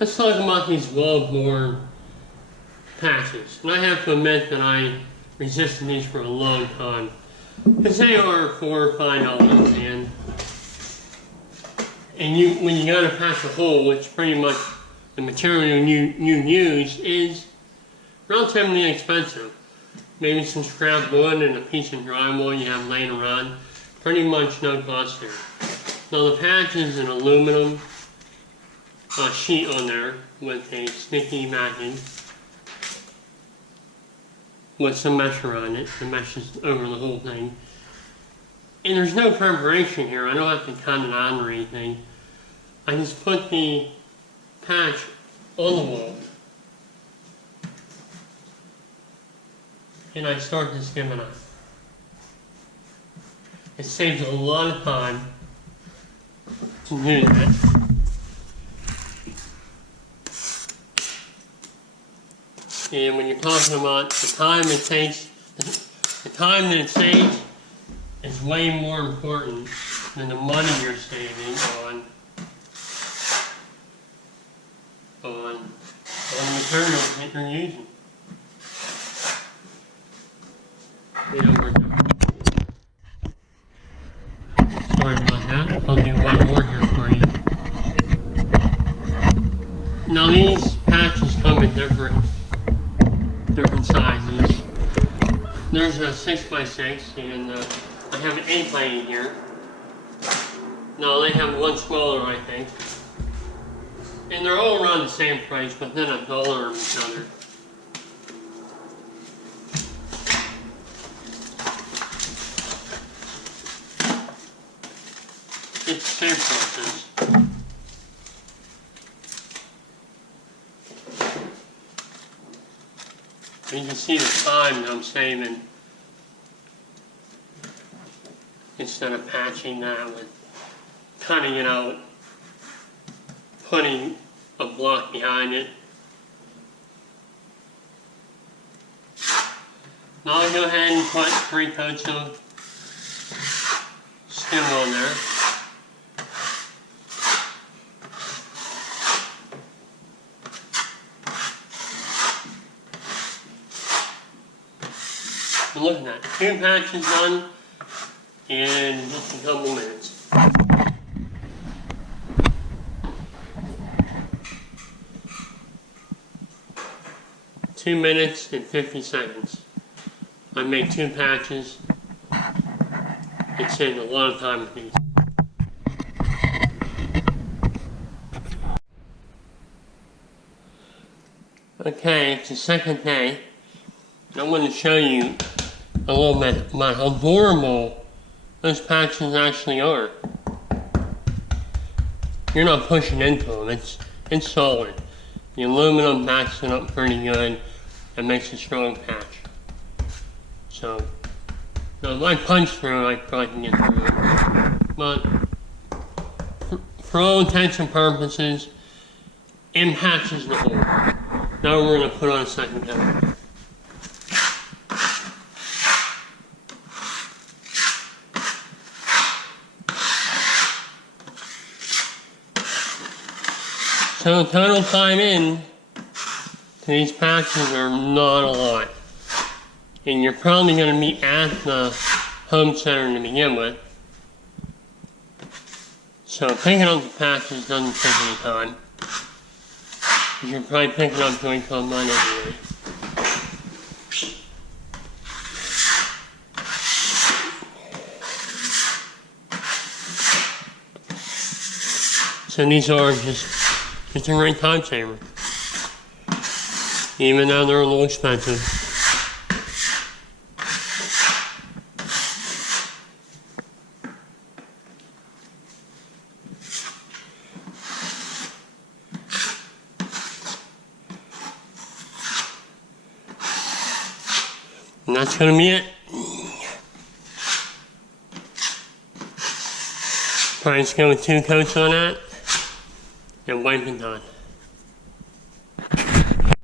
Let's talk about these Wal-board patches. And I have to admit that I resisted these for a long time, because they are $4 or $5, and when you gotta patch a hole, which pretty much the material you use is relatively inexpensive. Maybe some scrap wood and a piece of drywall you have laying around. Pretty much no cost there. Now the patch is an aluminum sheet on there with a sticky backing with some mesh around it. The mesh is over the whole thing. And there's no preparation here. I don't have to cut it on or anything. I just put the patch on the wall and I start to skim it off. It saves a lot of time to do that. And when you're talking about the time it takes, the time that it saves is way more important than the money you're saving on the materials that you're using. They don't work out. Sorry about that. I'll do one more here for you. Now these patches come in different sizes. There's a 6x6 and I have an 8x8 here. No, they have one smaller, I think. And they're all around the same price, but then a dollar of each other. It's the same process. You can see the time that I'm saving instead of patching that with cutting it out, putting a block behind it. Now I'll go ahead and put 3 coats of skim on there. And look at that, 2 patches done in just a couple minutes. Two minutes and 50 seconds. I made 2 patches. It saved a lot of time with these. Okay, it's the second day. I want to show you a little bit about how durable those patches actually are. You're not pushing into them, it's solid. The aluminum backs it up pretty good and makes a strong patch. So, now if I punch through, I probably can get through it. But, for all intents and purposes, it patches the hole. Now we're going to put on a second coat. So the total time in to these patches are not a lot. And you're probably going to be at the home center to begin with. So picking up the patches doesn't take any time. You're probably picking up doing some money anyway. So these are just it's a great time saver, even though they're a little expensive. And that's going to be it. Probably just go with 2 coats on that. And wipe it on.